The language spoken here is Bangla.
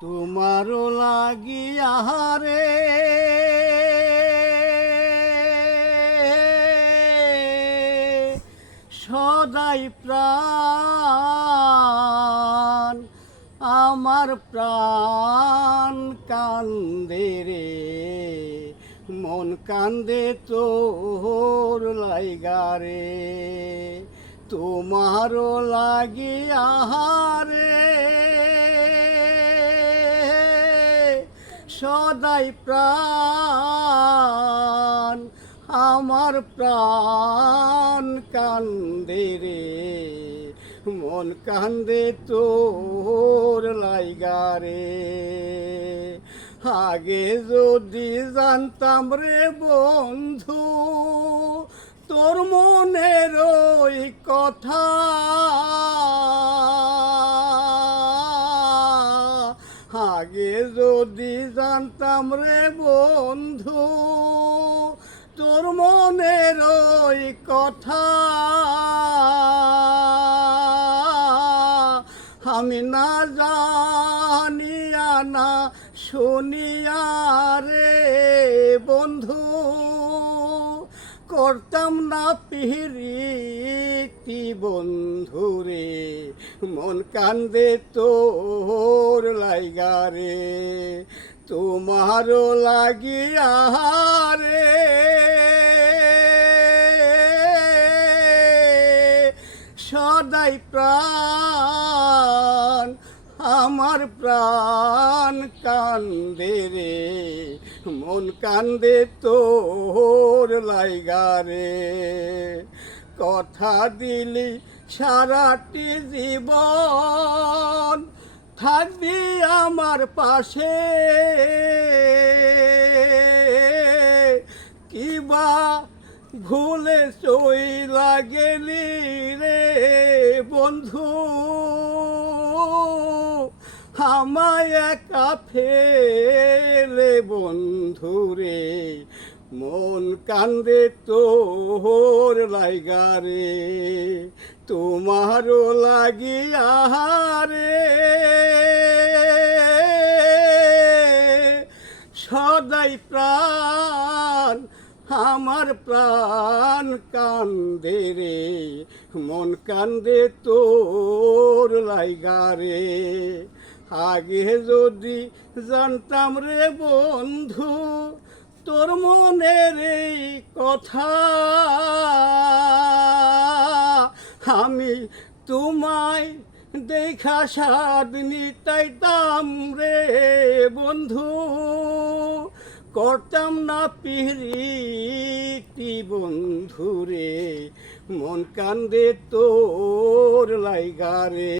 তোমারও লাগিয়া রে সদাই প্রাণ আমার প্রাণ কান্দে রে মন কান্দে তোর লাইগা রে তোমারও লাগিয়া রে সদাই প্রাণ আমার প্রাণ কান্দে রে মন কান্দে তোর লাইগা রে আগে যদি জানতাম রে বন্ধু তোর মনের ওই কথা আগে যদি জানতাম রে বন্ধু তোর মনের ওই কথা আমি না জানিয়া না শুনিয়া রে বন্ধু করতাম না পিরিতি বন্ধু রে মন কান্দে তোর লাইগা রে তোমারও লাগিয়া রে সদাই প্রাণ আমার প্রাণ কান্দে রে মন কান্দে তোর লাইগা রে কথা দিলি সারাটি জীবন থাকবি আমার পাশে কিবা ভুলে চইলা গেলি রে বন্ধু আমায় একা ফেলে বন্ধু রে মন কান্দে তোর লাইগা রে তোমারও লাগিয়া রে সদাই প্রাণ আমার প্রাণ কান্দে রে মন কান্দে তোর লাইগা রে আগে যদি জানতাম রে বন্ধু তোর মনের এই কথা আমি তোমায় দেখা স্বাদ নিতাইতাম রে বন্ধু করতাম না পিরিতি বন্ধু রে মন কান্দে তোর লাইগা রে।